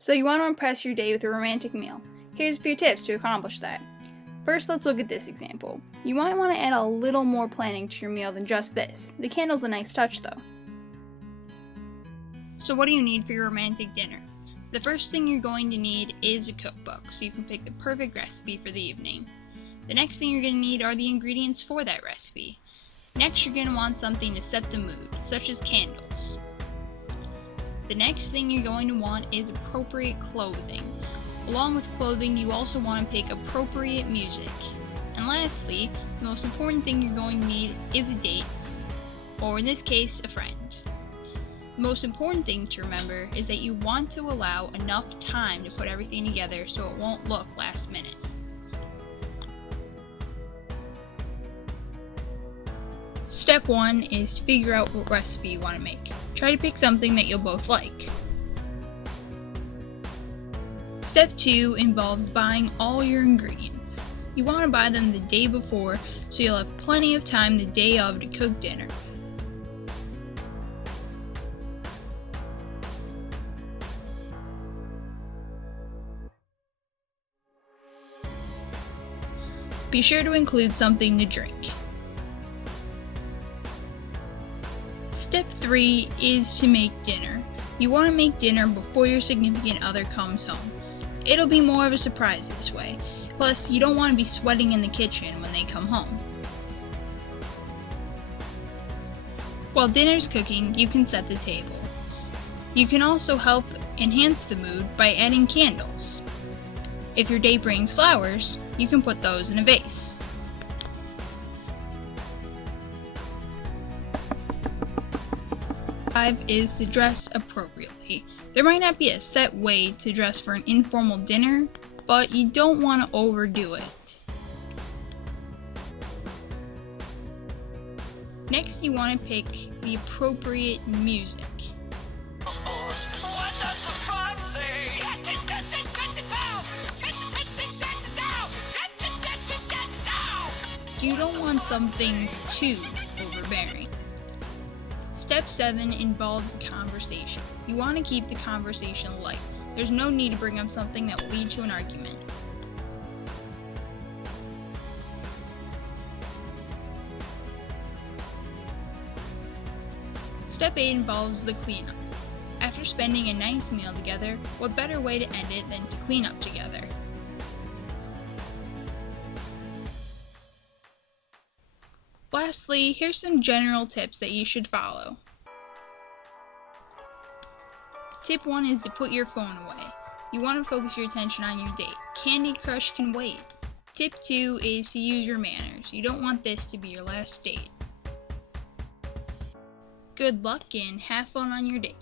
So you want to impress your date with a romantic meal. Here's a few tips to accomplish that. First, let's look at this example. You might want to add a little more planning to your meal than just this. The candle's a nice touch though. So what do you need for your romantic dinner? The first thing you're going to need is a cookbook, so you can pick the perfect recipe for the evening. The next thing you're going to need are the ingredients for that recipe. Next, you're going to want something to set the mood, such as candles. The next thing you're going to want is appropriate clothing. Along with clothing, you also want to pick appropriate music. And lastly, the most important thing you're going to need is a date, or in this case, a friend. The most important thing to remember is that you want to allow enough time to put everything together so it won't look last minute. Step 1 is to figure out what recipe you want to make. Try to pick something that you'll both like. Step 2 involves buying all your ingredients. You want to buy them the day before so you'll have plenty of time the day of to cook dinner. Be sure to include something to drink. Step 3 is to make dinner. You want to make dinner before your significant other comes home. It'll be more of a surprise this way. Plus, you don't want to be sweating in the kitchen when they come home. While dinner's cooking, you can set the table. You can also help enhance the mood by adding candles. If your date brings flowers, you can put those in a vase. Step 5 is to dress appropriately. There might not be a set way to dress for an informal dinner, but you don't want to overdo it. Next, you want to pick the appropriate music. You don't want something too overbearing. Step 7 involves the conversation. You want to keep the conversation light. There's no need to bring up something that will lead to an argument. Step 8 involves the cleanup. After spending a nice meal together, what better way to end it than to clean up together? Lastly, here's some general tips that you should follow. Tip 1 is to put your phone away. You want to focus your attention on your date. Candy Crush can wait. Tip 2 is to use your manners. You don't want this to be your last date. Good luck and have fun on your date.